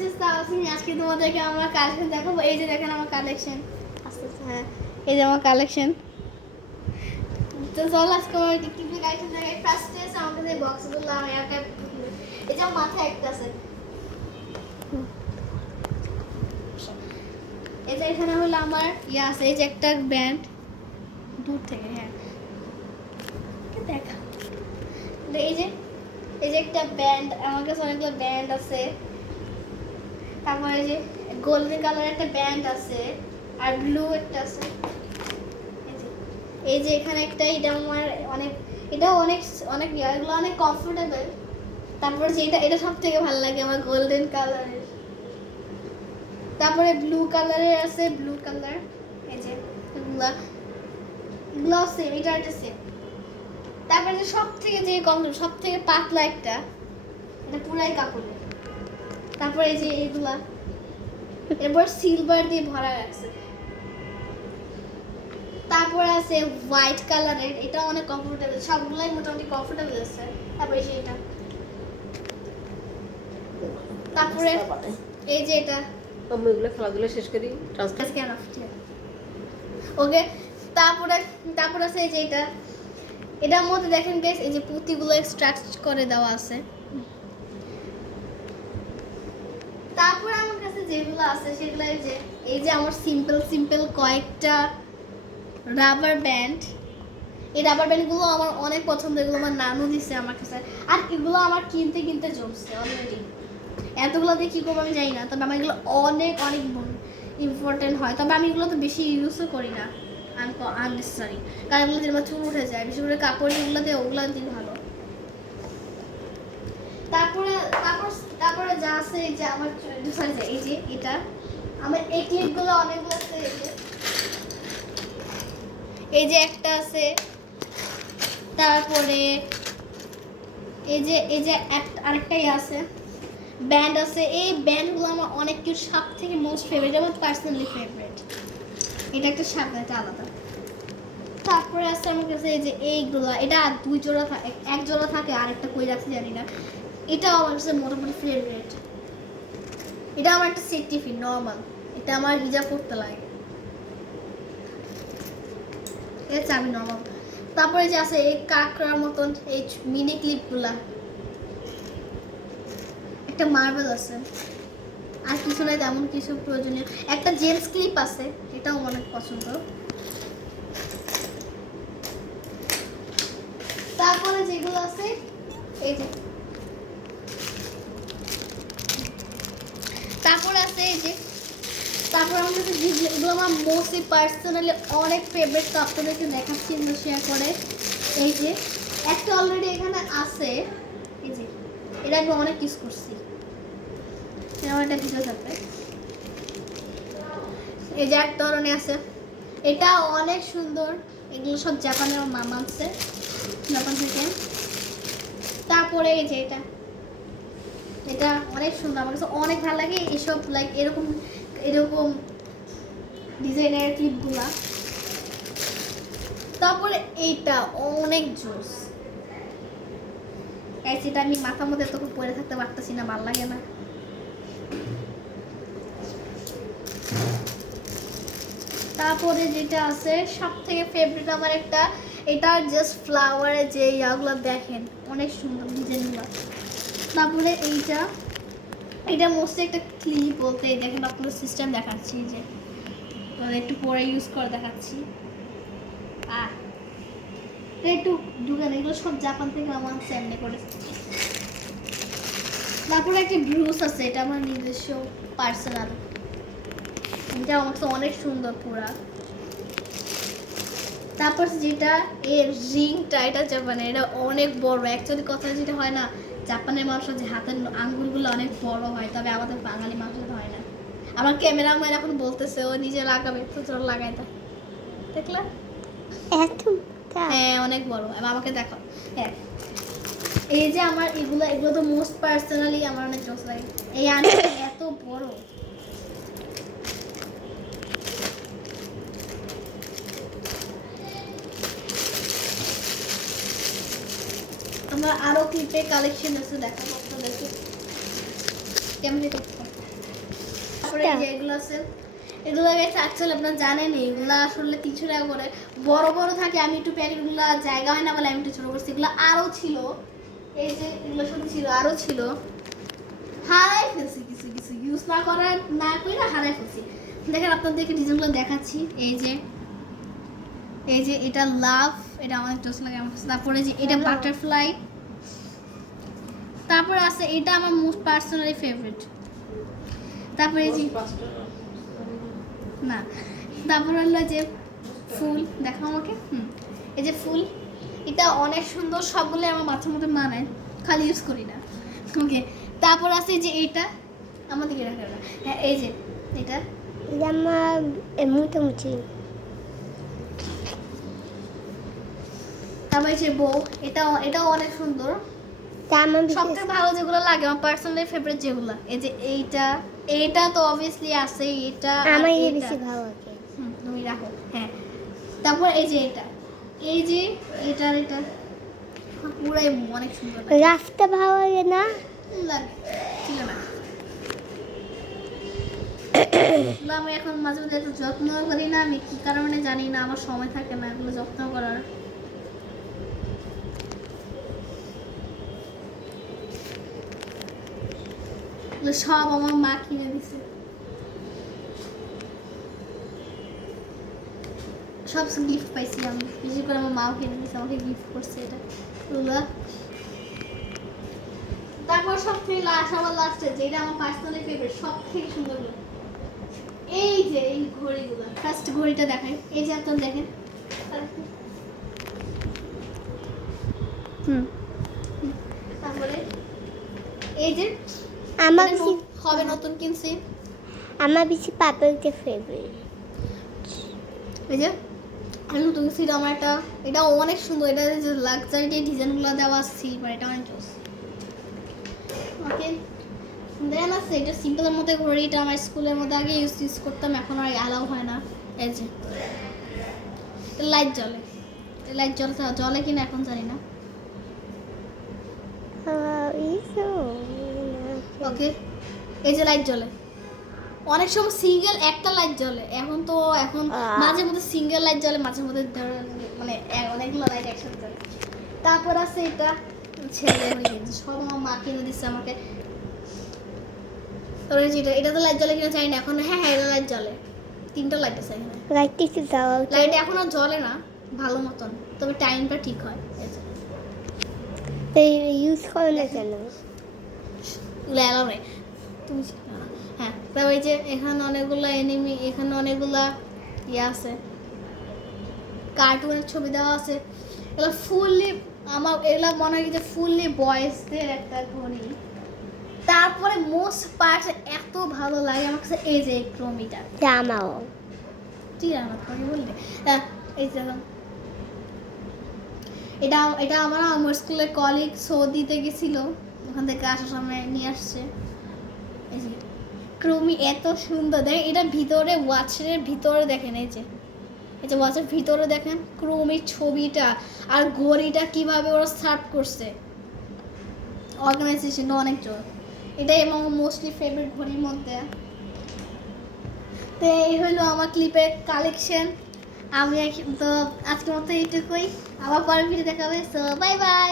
আজকে তোমাদেরকে আমার কালেকশন দেখাবো। এই যে দেখেন আমার কালেকশন, আস্তে আস্তে, হ্যাঁ এই যে আমার কালেকশন। তো চলো আজকে আমার কি কি কালেকশন দেখাই। ফার্স্টে আছে আমার কাছে বক্সগুলো, আমি একটা এই যে মাথায় একটা আছে, এই যে এখানে হলো আমার ইয়ে আছে, এই যে একটা ব্যান্ড দূর থেকে, হ্যাঁ দেখা, এই যে একটা ব্যান্ড, আমার কাছে অনেকগুলো ব্যান্ড আছে। তারপরে যে গোল্ডেন কালার একটা ব্যান্ড আছে, আর ব্লু একটা আছে। এই যে এখানে একটা, এটা আমার অনেক, এটা অনেক অনেক এগুলো অনেক কমফোর্টেবল। তারপরে যে এটা সব থেকে ভালো লাগে আমার, গোল্ডেন কালারের। তারপরে ব্লু কালারের আছে, ব্লু কালার, এই যে এগুলো সেম, এটা একটা সেম। তারপরে যে সব থেকে যে কমফোর্ট, সব থেকে পাতলা একটা, এটা পুরাই কাপড়ের। তারপরে এই যে এগুলা, এরপর সিলভার দিয়ে ভরা আছে। তারপর আছে হোয়াইট কালারের, এটা অনেক কমফোর্টেবল, সবগুলাই মোটামুটি কমফোর্টেবল আছে। তারপরে এটা, তারপরে এই যে এটা, আমি এগুলো খেলাধুলা শেষ করি ওকে। তারপর আছে এই যে এটা, এটার মধ্যে দেখেন গাইস, এই যে পুঁতিগুলো এক্সট্রাক্ট করে দেওয়া আছে। তারপর আমার কাছে যেগুলো আছে সেগুলো এই যে আমার সিম্পল সিম্পল কয়েকটা রাবার ব্যান্ড। এই রাবার ব্যান্ডগুলো আমার অনেক পছন্দ, এগুলো আমার নানু দিছে আমার কাছে। আর এগুলো আমার কিনতে কিনতে জমছে অলরেডি, এতগুলো দিয়ে কী করবো আমি জানি না। তবে আমার এগুলো অনেক অনেক ইম্পর্টেন্ট হয়। তবে আমি এগুলো তো বেশি ইউজও করি না, আননেসেসারি, কারণ এগুলো যেমন চুল উঠে যায়, বেশি করে কাপড় এগুলো দিয়ে, ওগুলো দিয়ে ভালো। তারপরে তারপর তারপরে যা আছে, এই যে আমার এই যে এটা আমার, এই ক্লিপগুলো অনেকগুলো আছে। এই যে একটা আছে, তারপরে এই যে আরেকটাই আছে, ব্যান্ড আছে। এই ব্যান্ডগুলো আমার অনেক কিছু, সব থেকে মোস্ট ফেভারিট, আমার পার্সোনালি ফেভারিট। এটা একটা সাদা, এটা আলাদা। তারপরে আছে আমার কাছে এই যে এইগুলো, এটা দুই জোড়া থাকে, এক জোড়া থাকে, আরেকটা কই রাখছি জানি না। এটাও আমার কাছে মোটামুটি ফেভারিট। এটা আমার একটা সেট টিফিন নর্মাল, এটা আমার হিজাব করতে লাগে, এটা চাবি নর্মাল। তারপরে যে আছে এই কাঁকড়ার মতন এই মিনি ক্লিপগুলা, একটা মার্বেল আছে, আর কিছু নাই তেমন কিছু প্রয়োজনীয়। একটা জেন্টস ক্লিপ আছে, এটাও অনেক পছন্দ। তারপরে যেগুলো আছে এই যে, তারপরে আছে এই যে, তারপর আমার কাছে এগুলো আমার মোস্টলি পার্সোনালি অনেক ফেভারিট। তো আপনাদেরকে দেখাচ্ছি, এগুলো শেয়ার করে। এই যে একটা অলরেডি এখানে আছে, এই যে এটা আমি অনেক ইউজ করছি, আমার একটা ভিডিও থাকবে। এই যে এক ধরনের আছে, এটা অনেক সুন্দর। এগুলো সব জাপানের, আমার মামা আছে জাপান থেকে। তারপরে এই যে এটা, এটা অনেক সুন্দর, আমার কাছে অনেক ভালো লাগে এইসব, লাইক এরকম এরকম ডিজাইনের ক্লিপগুলা। তারপরে এইটা অনেক জোস, এটা আমি মাথার মধ্যে তখন পরে থাকতে পারতেছি না, ভালো লাগে না। তারপরে যেটা আছে সব থেকে ফেভারিট আমার একটা, এটা জাস্ট ফ্লাওয়ারের যে ইয়াগুলো দেখেন, অনেক সুন্দর ডিজাইনগুলো। তারপরে এটা মোস্টলি একটা ক্লিপ বলতে, দেখেন আপনাদের সিস্টেম দেখাচ্ছি, যে একটু পরে ইউজ করে দেখাচ্ছি। একটু দোকানে, এগুলো সব জাপান থেকে আমার এমনি করে। তারপরে একটা ব্রুস আছে, এটা আমার নিজস্ব পার্সোনাল, এটা আমার কাছে অনেক সুন্দর পুরা। তারপর যেটা এর রিংটা, এটা জাপানের, এটা অনেক বড়। অ্যাকচুয়ালি কথা যেটা হয় না, জাপানের মানুষের যে হাতের আঙ্গুলগুলো অনেক বড় হয়, তবে আমাদের বাঙালি মানুষের হয় না। আমার ক্যামেরাম্যান এখন বলতেছে ও নিজে লাগাবে, তো চল লাগাই তা, দেখলা? হ্যাঁ অনেক বড়, আমাকে দেখো। হ্যাঁ এই যে আমার এগুলো তো মোস্ট পার্সোনালি আমার অনেক জোস লাগে। এই আংটি এত বড়, আমার আরো ক্লিপের কালেকশন আছে, দেখাবো আপনাদেরকে। কেমন তারপরে এই যে এগুলো আছে, এগুলো গেছে অ্যাকচুয়ালি আপনারা জানেন এগুলো আসলে 300 টাকা করে বড় বড় থাকে। আমি একটু প্যাকেটগুলো জায়গা হয় না বলে আমি একটু ছোট করছি। এগুলো আরও ছিল, এই যে এগুলো শুধু ছিল, আরও ছিল, হারাই ফেলছি কিছু কিছু ইউজ না করার না করি না হারাই ফেলছি। দেখেন আপনাদেরকে ডিজাইনগুলো দেখাচ্ছি। এই যে এটা লাভ, এটা অনেক জোস লাগে আমার কাছে। তারপরে যে এটা বাটারফ্লাই, তারপরে আছে এটা আমার মোস্ট পার্সোনালি ফেভারিট। তারপরে এই যে না, তারপর হলো যে ফুল, দেখো আমাকে, এই যে ফুল, এটা অনেক সুন্দর, সবগুলো আমার বাচ্চার মধ্যে মানায়, খালি ইউজ করি না। ওকে, তারপর আছে যে এইটা আমাদেরকে রাখা না, হ্যাঁ এই যে এটা আমার মোটামুটি। তারপর এই যে বউ, এটাও অনেক সুন্দর। তা আমার সবথেকে ভালো যেগুলো লাগে আমার পার্সোনালি ফেভারিট যেগুলো, এই যে এইটা তো অবভিয়াসলি আছে, এটা আর আমার এইটা। বেশি ভালো লাগে। তুমি রাখো, হ্যাঁ। তারপর এই যে এটা পুরাই অনেক সুন্দর লাগে। রাফটা ভালো লাগে না? লাগে ছিল না। এগুলো আমি এখন মাঝে মাঝে একটু যত্ন করি না, আমি কি কারণে জানি না, আমার সময় থাকে না এগুলো যত্ন করার। এগুলো সব আমার মা কিনে দিছে, সব গিফট পাইছি আমি, বিশেষ করে আমার মাও কিনে দিয়েছে, আমাকে গিফট করছে এটা এগুলো। তারপর সবথেকে সবার লাস্টে যেটা আমার পার্সোনালি ফেভারিট, সব থেকে সুন্দর হলো এই যে এই ঘড়িগুলো। ফার্স্ট ঘড়িটা দেখাই, এই যে আপনারা দেখেন, তারপরে এই যে আমার এটা বেশি হবে নতুন কিনছি, আমার বেশি পাপলটা ফেভারিট। এই যে আমি নতুন কিনছি, এটা আমার এটা অনেক সুন্দর, এটা যে লাক্সারি যে ডিজাইনগুলো দেওয়া সিলভার, এটা অনেক জোস। ওকে, দেন আছে এটা সিম্পলের মধ্যে ঘড়ি, এটা আমার স্কুলের মধ্যে আগে ইউজ করতাম, এখন আর অ্যালাউ হয় না। এই যে লাইট জ্বলে কিনা এখন জানি না। ওকে, এই যে লাইট জ্বলে, অনেক সময় সিঙ্গেল একটা লাইট জ্বলে, এখন মাঝে মধ্যে সিঙ্গেল লাইট জ্বলে, মাঝে মধ্যে মানে অনেকগুলো লাইট একসাথে জ্বলে। তারপর আছে এটা ছেলে সব আমার মা কিনে দিচ্ছে আমাকে। তারপরে এটা তো লাইট জ্বলে কিনা জানি না এখন, হ্যাঁ এটা লাইট জ্বলে, 3টা লাইট আছে এখানে। লাইটটা একটু জ্বালাও। লাইট এখন আর জ্বলে না ভালো মতন, তবে টাইমটা ঠিক হয়। এই ইউজ করে না কেন? এলাও নেই তুমি, হ্যাঁ। তারপর এই যে এখানে অনেকগুলো এনিমি, এখানে অনেকগুলা ইয়ে আছে, কার্টুনের ছবি দেওয়া আছে। এগুলো ফুললি এগুলো মনে হয় যে ফুললি বয়েজদের একটা ঘড়ি। তারপরে মোস্ট পার্ট এত ভালো লাগে আমার কাছে, এই যে ক্রোমিটার, জামাও ঠিক আছে তোমাকে বললে, এই যে এটা আমার স্কুলের কলিগ সৌদিতে গেছিল, ওখান থেকে আসার সময় নিয়ে আসছে। এই যে ক্রোমি এত সুন্দর, দেখেন এটা ভিতরে, ওয়াচের ভিতরে দেখেন, এই যে ওয়াচের ভিতরে দেখেন ক্রোমির ছবিটা আর ঘড়িটা কিভাবে ওরা সার্ভ করছে, অর্গানাইজেশনটা অনেক জোর। এটাই আমার মোস্টলি ফেভারিট ঘড়ির মধ্যে। তো এই হলো আমার ক্লিপের কালেকশন। আমি তো আজকের মতো এইটুকুই, আবার পরের ভিডিও দেখা হবে। So bye bye.